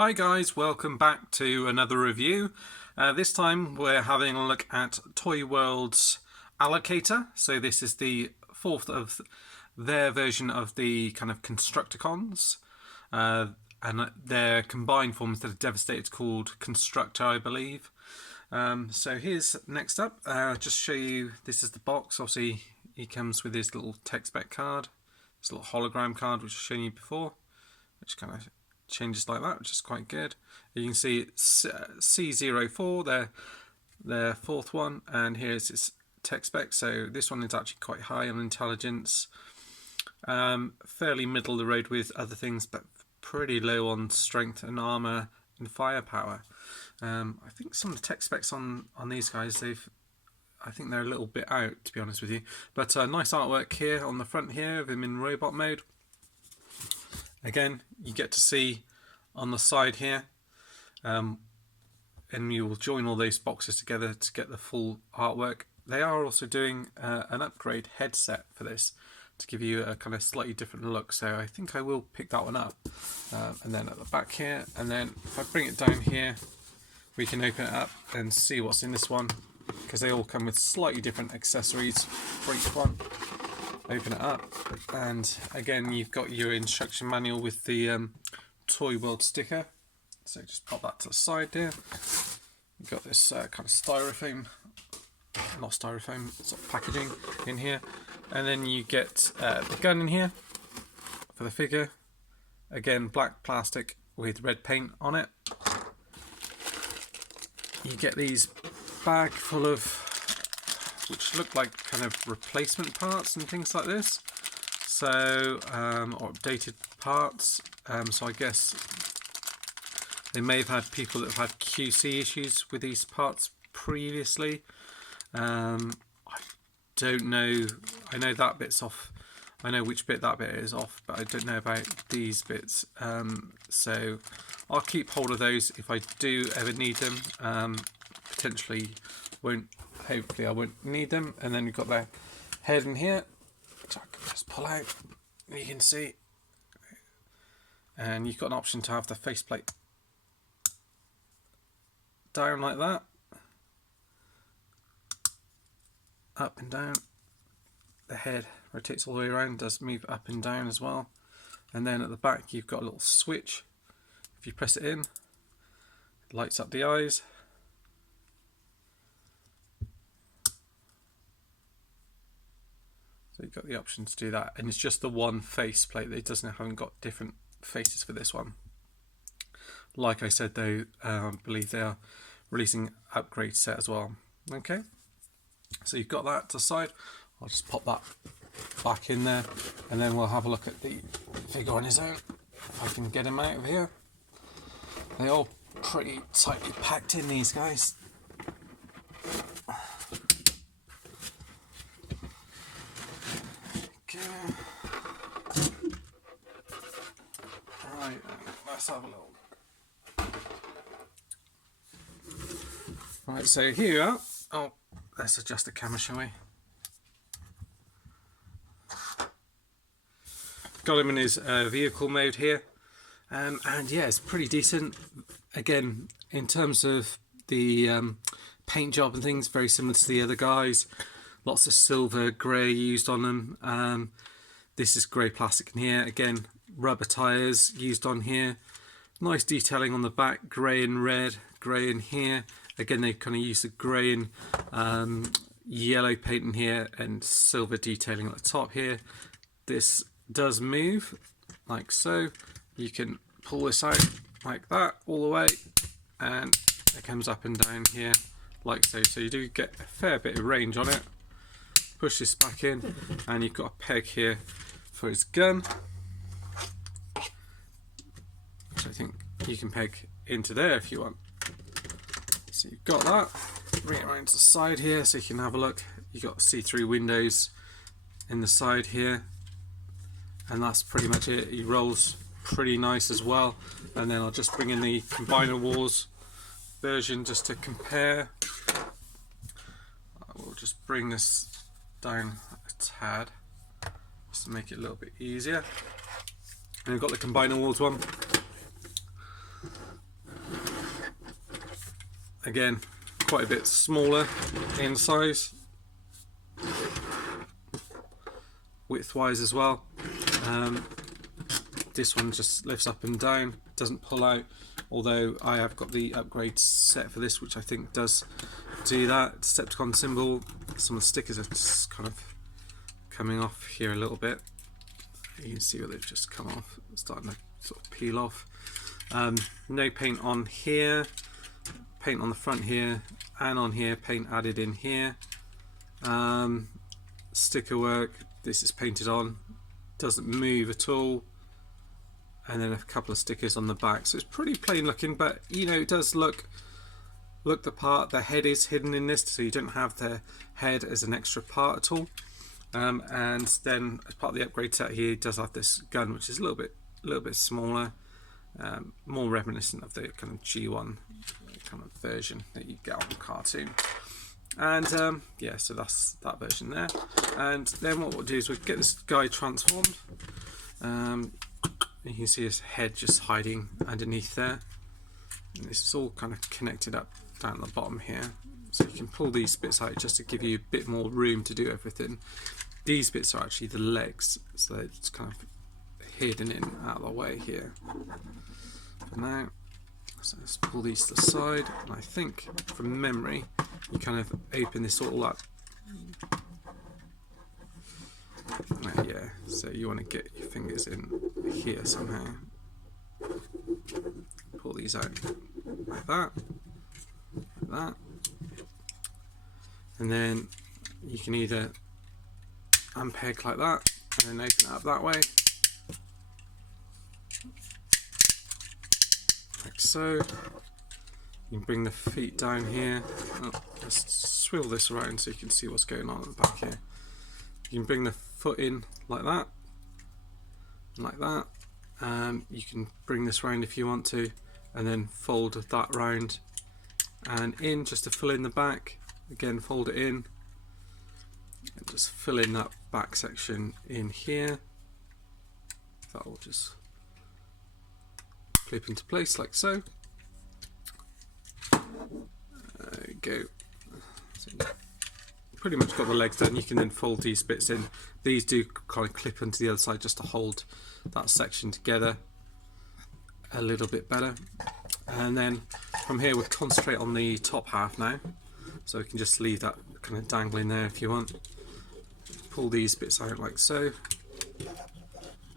Hi guys, welcome back to another review. This time we're having a look at Toyworld's Allocater. So this is the fourth of their version of the kind of Constructicons. And their combined form instead of Devastator is called Constructor, I believe. So here's next up, just show you, this is the box. Obviously he comes with his little tech spec card, this little hologram card which I've shown you before, which kind of changes like that, which is quite good. You can see it's C04, their fourth one, and here's its tech spec. So this one is actually quite high on intelligence, fairly middle of the road with other things, but pretty low on strength and armor and firepower. I think some of the tech specs on these guys, I think they're a little bit out, to be honest with you. But nice artwork here on the front here of him in robot mode. Again, you get to see on the side here, and you will join all those boxes together to get the full artwork. They are also doing an upgrade headset for this to give you a kind of slightly different look, so I think I will pick that one up. And then at the back here, and then if I bring it down here, we can open it up and see what's in this one, because they all come with slightly different accessories for each one. Open it up, and again you've got your instruction manual with the Toyworld sticker, so just pop that to the side there. You've got this kind of styrofoam, not styrofoam, sort of packaging in here, and then you get the gun in here for the figure, again black plastic with red paint on it. You get these bag full of which look like kind of replacement parts and things like this, so or updated parts. So I guess they may have had people that have had QC issues with these parts previously. I don't know. I know that bit's off. I know which bit that bit is off, but I don't know about these bits. So I'll keep hold of those if I do ever need them. Potentially won't. Hopefully I won't need them. And then you've got the head in here, which I can just pull out, you can see. And you've got an option to have the faceplate down like that, up and down. The head rotates all the way around, does move up and down as well. And then at the back you've got a little switch. If you press it in, it lights up the eyes. So you've got the option to do that, and it's just the one face plate. It haven't got different faces for this one. Like I said though, I believe they are releasing upgrade set as well. Okay, so you've got that to the side. I'll just pop that back in there, and then we'll have a look at the figure on his own, if I can get him out of here. They're all pretty tightly packed in, these guys. Right, let's have a look. Right, so here you are. Oh, let's adjust the camera, shall we? Got him in his vehicle mode here, and yeah, it's pretty decent. Again, in terms of the paint job and things, very similar to the other guys. Lots of silver, grey used on them. This is grey plastic in here. Again, rubber tyres used on here. Nice detailing on the back, grey and red, grey in here. Again, they kind of use the grey and yellow paint in here, and silver detailing at the top here. This does move like so. You can pull this out like that all the way, and it comes up and down here like so. So you do get a fair bit of range on it. Push this back in, and you've got a peg here for his gun, which I think you can peg into there if you want. So you've got that. Bring it around to the side here so you can have a look. You've got see-through windows in the side here, and that's pretty much it. He rolls pretty nice as well. And then I'll just bring in the Combiner Wars version just to compare. We'll just bring this down a tad just to make it a little bit easier. And we've got the Combiner Wars one. again, quite a bit smaller in size, width-wise as well. This one just lifts up and down, doesn't pull out, although I have got the upgrade set for this, which I think does do that. Decepticon symbol. Some of the stickers are just kind of coming off here a little bit. You can see where they've just come off, starting to sort of peel off. No paint on here, paint on the front here and on here, paint added in here. Sticker work, this is painted on, doesn't move at all. And then a couple of stickers on the back, so it's pretty plain looking, but you know, it does look the part. The head is hidden in this, so you don't have the head as an extra part at all. And then as part of the upgrade set here, it does have this gun, which is a little bit smaller, more reminiscent of the kind of G1 kind of version that you get on the cartoon. And yeah, so that's that version there. And then what we'll do is we'll get this guy transformed. You can see his head just hiding underneath there. And this is all kind of connected up down at the bottom here. So you can pull these bits out just to give you a bit more room to do everything. These bits are actually the legs, so it's kind of hidden in out of the way here for now. So let's pull these to the side, and I think from memory you kind of open this all up. Yeah, so you want to get your fingers in here somehow. Pull these out like that, and then you can either unpeg like that and then open it up that way, like so. You can bring the feet down here. Oh, let's swivel this around so you can see what's going on at the back here. You can bring the foot in like that, like that. You can bring this round if you want to, and then fold that round and in just to fill in the back. Again, fold it in and just fill in that back section in here. That will just clip into place like so. There you go. So pretty much got the legs done. You can then fold these bits in. These do kind of clip into the other side just to hold that section together a little bit better. And then from here we'll concentrate on the top half now, so we can just leave that kind of dangling there if you want. Pull these bits out like so,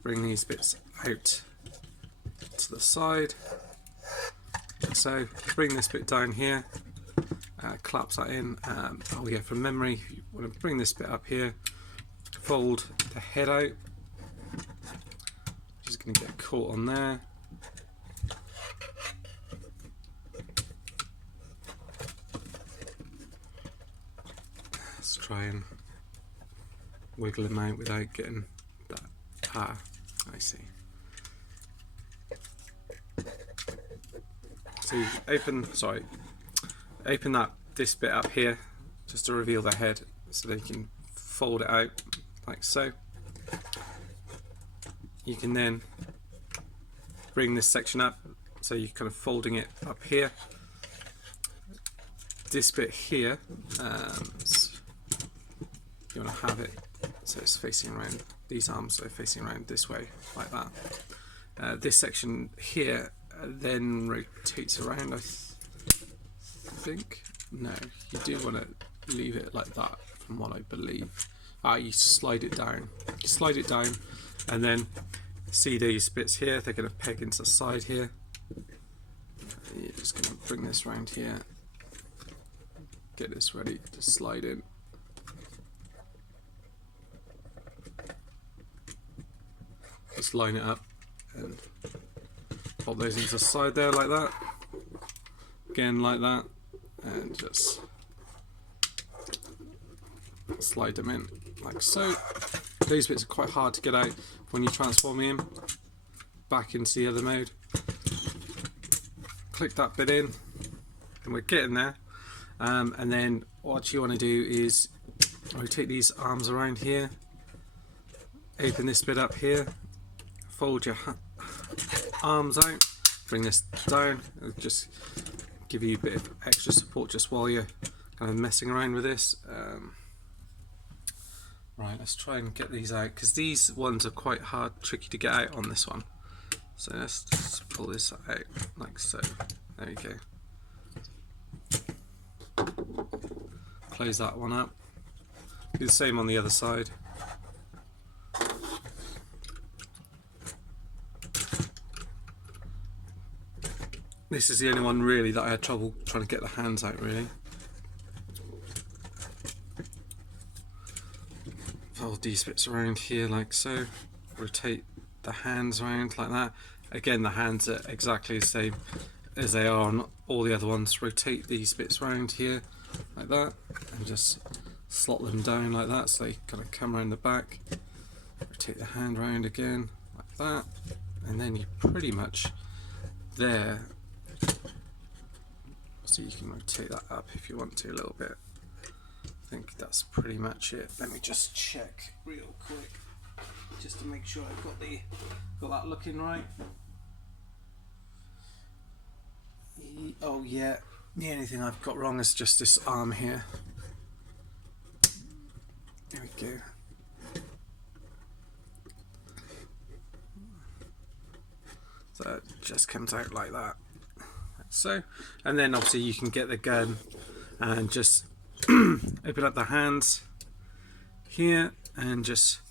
bring these bits out to the side like so, bring this bit down here, collapse that in. Oh yeah, from memory you want to bring this bit up here, fold the head out, just going to get caught on there. Let's try and wiggle him out without getting that. Ah, I see. So you open this bit up here just to reveal the head, so that you can fold it out like so. You can then bring this section up, so you're kind of folding it up here. This bit here, you want to have it so it's facing around, these arms are facing around this way like that. This section here then rotates around, I think. No, you do want to leave it like that from what I believe. You slide it down. You slide it down and then see these bits here, they're going to peg into the side here. You're just going to bring this round here, get this ready to slide in. Just line it up and pop those into the side there like that. Again like that, and just slide them in like so. These bits are quite hard to get out when you transform him back into the other mode. Click that bit in and we're getting there. And then what you want to do is rotate these arms around here, open this bit up here, fold your arms out, bring this down, just give you a bit of extra support just while you're kind of messing around with this. Right, let's try and get these out, because these ones are quite hard, tricky to get out on this one. So let's just pull this out like so. There we go. Close that one up. Do the same on the other side. This is the only one really that I had trouble trying to get the hands out really. Fold these bits around here like so. Rotate the hands around like that. Again, the hands are exactly the same as they are on all the other ones. Rotate these bits around here like that and just slot them down like that so they kind of come around the back. Rotate the hand around again like that, and then you're pretty much there. So you can rotate that up if you want to a little bit. I think that's pretty much it. Let me just check real quick, just to make sure I've got that looking right. Oh yeah, the only thing I've got wrong is just this arm here. There we go. So it just comes out like that. So, and then obviously you can get the gun and just open up the hands here and just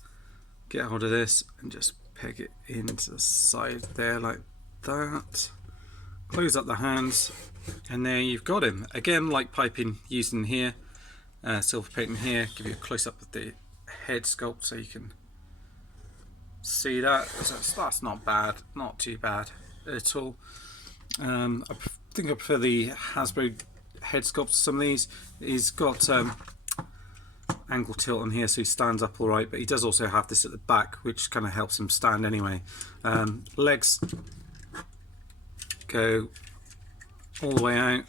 get hold of this and just peg it into the side there like that. Close up the hands, and there you've got him. Again, like piping using here, silver painting here, give you a close up of the head sculpt so you can see that. So that's not bad, not too bad at all. I think I prefer the Hasbro head sculpt to some of these. He's got angle tilt on here so he stands up alright, but he does also have this at the back which kind of helps him stand anyway. Legs go all the way out,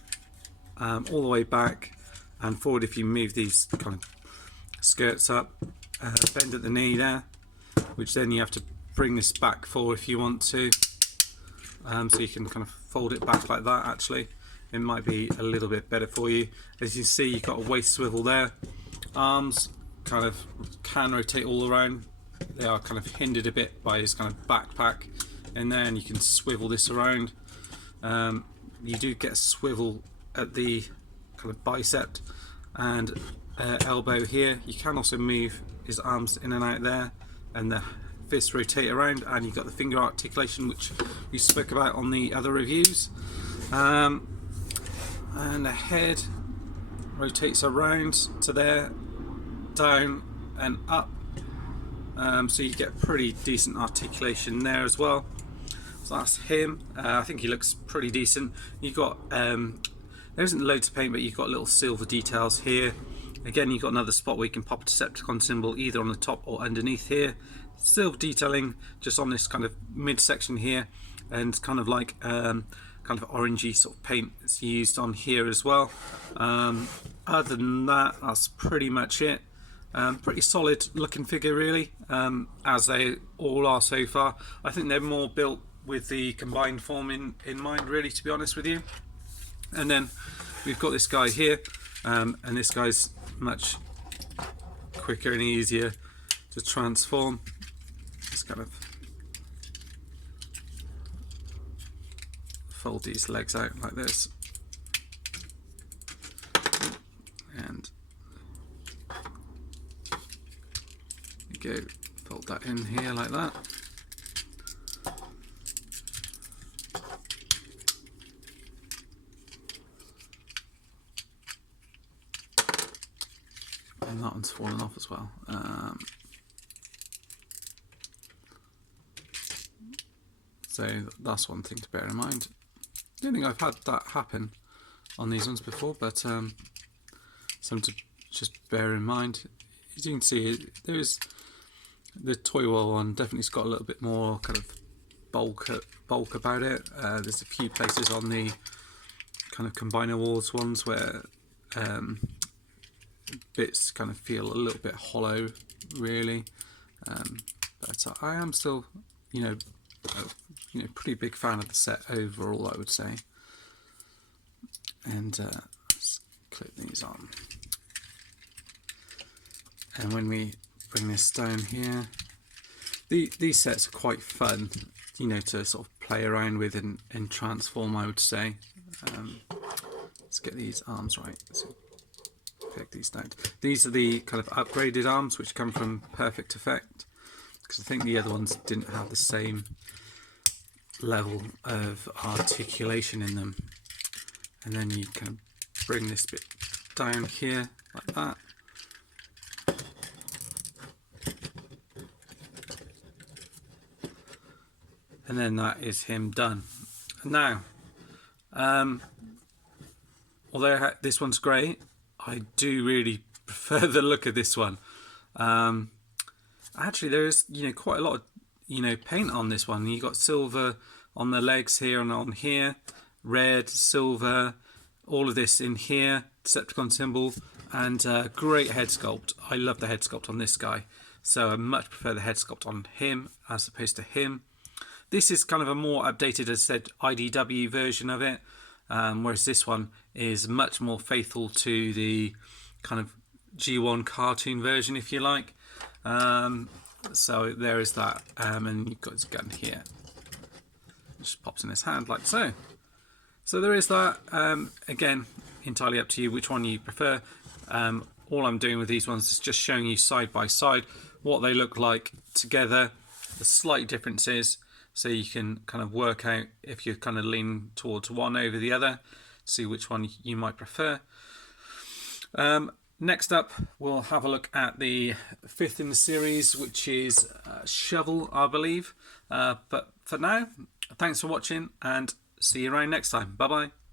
all the way back and forward if you move these kind of skirts up. Bend at the knee there, which then you have to bring this back forward if you want to. So you can kind of fold it back like that. Actually, it might be a little bit better for you. As you see, you've got a waist swivel there. Arms kind of can rotate all around. They are kind of hindered a bit by his kind of backpack, and then you can swivel this around. You do get a swivel at the kind of bicep and elbow here. You can also move his arms in and out there, and the fists rotate around, and you've got the finger articulation which we spoke about on the other reviews. And the head rotates around to there, down and up, so you get pretty decent articulation there as well. So that's him. I think he looks pretty decent. You've got there isn't loads of paint, but you've got little silver details here. Again, you've got another spot where you can pop a Decepticon symbol either on the top or underneath here. Silver detailing just on this kind of midsection here, and kind of like kind of orangey sort of paint that's used on here as well. Other than that, that's pretty much it. Pretty solid looking figure really, as they all are so far. I think they're more built with the combined form in mind really, to be honest with you. And then we've got this guy here, and this guy's much quicker and easier to transform. Just kind of fold these legs out like this, and you go, fold that in here like that. And that one's fallen off as well. So that's one thing to bear in mind. I don't think I've had that happen on these ones before, but something to just bear in mind. As you can see, there is the Toyworld one definitely's got a little bit more kind of bulk about it. There's a few places on the kind of Combine Awards ones where bits kind of feel a little bit hollow, really. But I am still, you know, pretty big fan of the set overall, I would say. And let's clip these on. And when we bring this down here, these sets are quite fun, you know, to sort of play around with and transform, I would say. Let's get these arms right. So pick these down. These are the kind of upgraded arms which come from Perfect Effect, because I think the other ones didn't have the same level of articulation in them. And then you can bring this bit down here like that. And then that is him done. Now, although this one's great, I do really prefer the look of this one. Actually, there is, you know, quite a lot of, you know, paint on this one. You got silver on the legs here and on here, red, silver, all of this in here, Decepticon symbol, and great head sculpt. I love the head sculpt on this guy, so I much prefer the head sculpt on him as opposed to him. This is kind of a more updated, as I said, IDW version of it, whereas this one is much more faithful to the kind of G1 cartoon version, if you like. So there is that, and you've got his gun here. Just pops in his hand like so. So there is that. Again, entirely up to you which one you prefer. All I'm doing with these ones is just showing you side by side what they look like together, the slight differences, so you can kind of work out if you're kind of leaning towards one over the other, see which one you might prefer. Next up, we'll have a look at the 5th in the series, which is Swivel, I believe. But for now, thanks for watching and see you around next time. Bye bye.